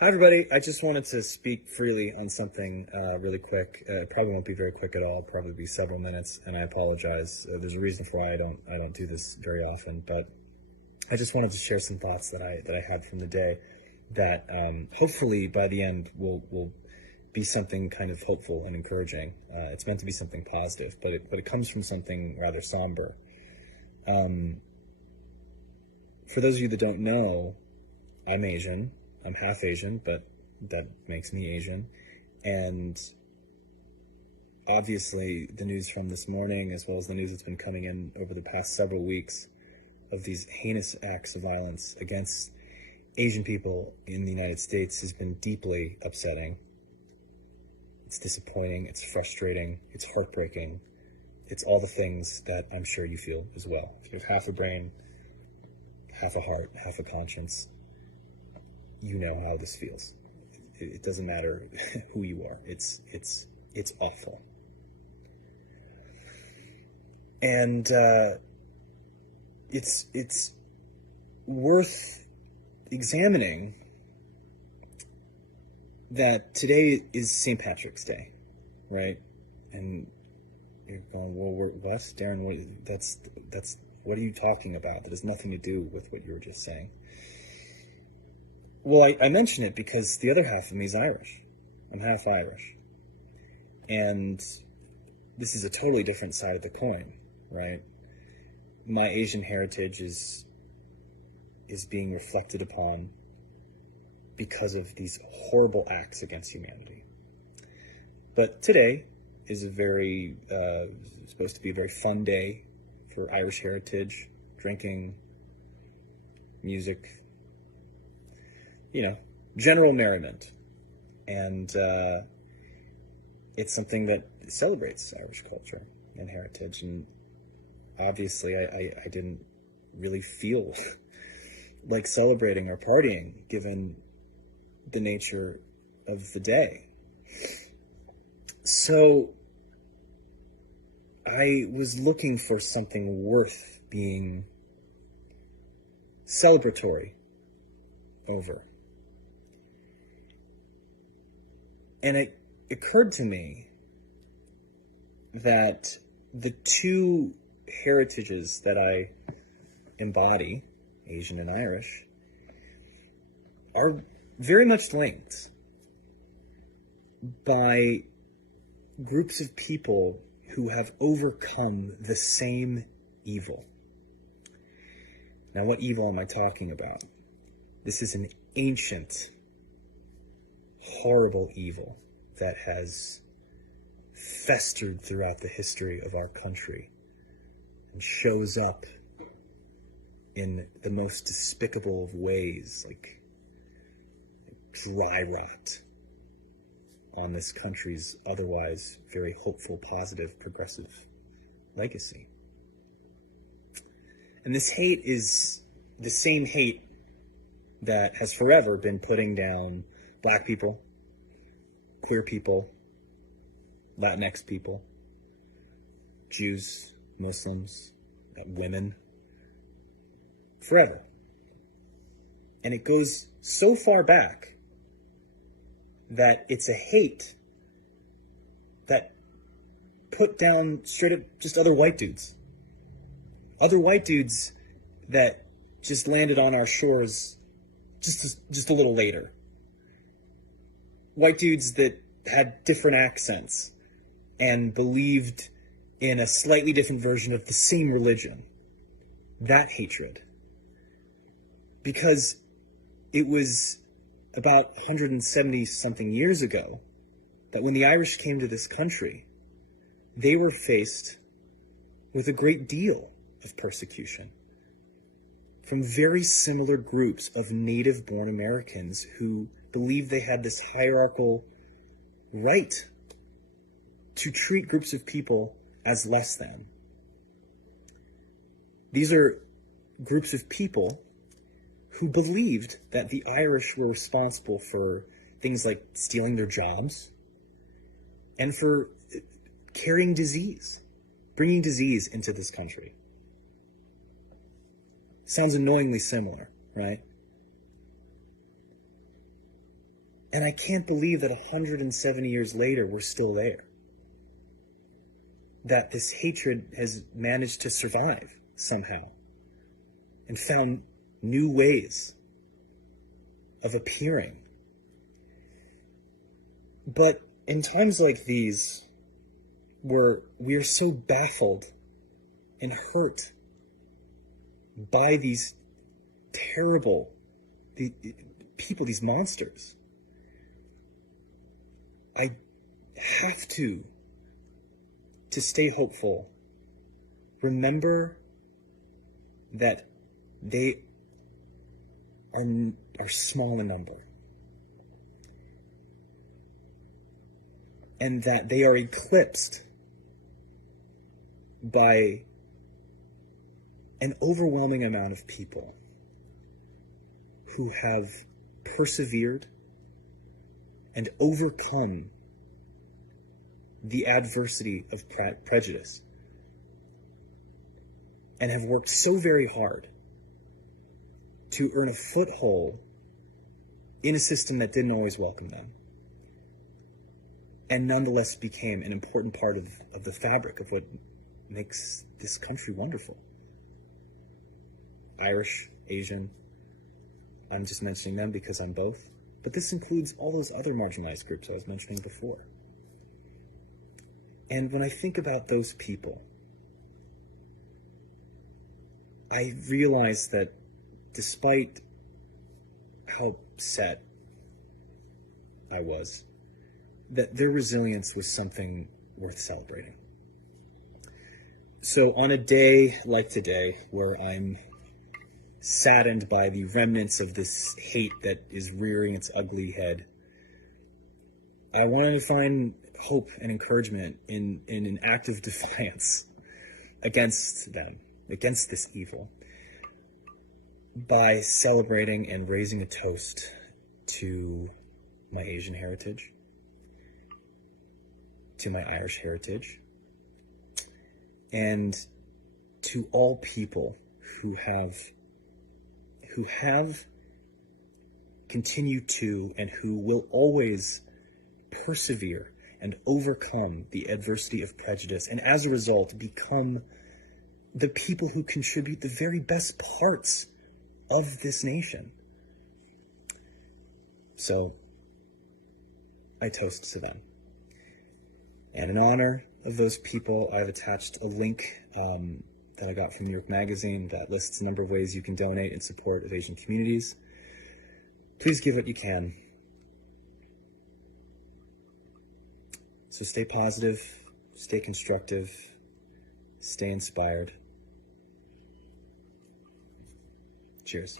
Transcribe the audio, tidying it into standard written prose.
Hi, everybody. I just wanted to speak freely on something really quick. It probably won't be very quick at all. Probably be several minutes, and I apologize. There's a reason for why I don't do this very often, but I just wanted to share some thoughts that I had from the day that hopefully by the end will be something kind of hopeful and encouraging. It's meant to be something positive, but it comes from something rather somber. For those of you that don't know, I'm Asian. I'm half Asian, but that makes me Asian. And obviously the news from this morning, as well as the news that's been coming in over the past several weeks of these heinous acts of violence against Asian people in the United States has been deeply upsetting. It's disappointing, it's frustrating, it's heartbreaking. It's all the things that I'm sure you feel as well. If you have half a brain, half a heart, half a conscience, you know how this feels. It doesn't matter who you are. It's awful. And it's worth examining that today is St. Patrick's Day, right? And you're going, well, what, Darren? What are you talking about? That has nothing to do with what you were just saying. Well, I mention it because the other half of me is Irish. I'm half Irish. And this is a totally different side of the coin, right? My Asian heritage is being reflected upon because of these horrible acts against humanity. But today is supposed to be a very fun day for Irish heritage, drinking, music, general merriment. And it's something that celebrates Irish culture and heritage. And obviously I didn't really feel like celebrating or partying given the nature of the day. So I was looking for something worth being celebratory over. And it occurred to me that the two heritages that I embody, Asian and Irish, are very much linked by groups of people who have overcome the same evil. Now, what evil am I talking about? This is an ancient, horrible evil that has festered throughout the history of our country and shows up in the most despicable of ways, like dry rot on this country's otherwise very hopeful, positive, progressive legacy. And this hate is the same hate that has forever been putting down Black people, queer people, Latinx people, Jews, Muslims, women, forever. And it goes so far back that it's a hate that put down straight up just other white dudes. Other white dudes that just landed on our shores just a little later. White dudes that had different accents and believed in a slightly different version of the same religion. That hatred. Because it was about 170 something years ago that when the Irish came to this country, they were faced with a great deal of persecution from very similar groups of native-born Americans who believed they had this hierarchical right to treat groups of people as less than. These are groups of people who believed that the Irish were responsible for things like stealing their jobs and for carrying disease, bringing disease into this country. Sounds annoyingly similar, right? And I can't believe that 170 years later, we're still there. That this hatred has managed to survive somehow and found new ways of appearing. But in times like these, where we are so baffled and hurt by these terrible people, these monsters, I have to stay hopeful. Remember that they are small in number, and that they are eclipsed by an overwhelming amount of people who have persevered and overcome the adversity of prejudice and have worked so very hard to earn a foothold in a system that didn't always welcome them, and nonetheless became an important part of the fabric of what makes this country wonderful. Irish, Asian, I'm just mentioning them because I'm both, but this includes all those other marginalized groups I was mentioning before. And when I think about those people, I realize that despite how upset I was, that their resilience was something worth celebrating. So on a day like today, where I'm saddened by the remnants of this hate that is rearing its ugly head, I wanted to find hope and encouragement in an act of defiance against them, against this evil, by celebrating and raising a toast to my Asian heritage, to my Irish heritage, and to all people who have continued to, and who will always persevere and overcome the adversity of prejudice, and as a result become the people who contribute the very best parts of this nation. So I toast to them. And in honor of those people, I've attached a link that I got from New York Magazine that lists a number of ways you can donate in support of Asian communities. Please give what you can. So stay positive, stay constructive, stay inspired. Cheers.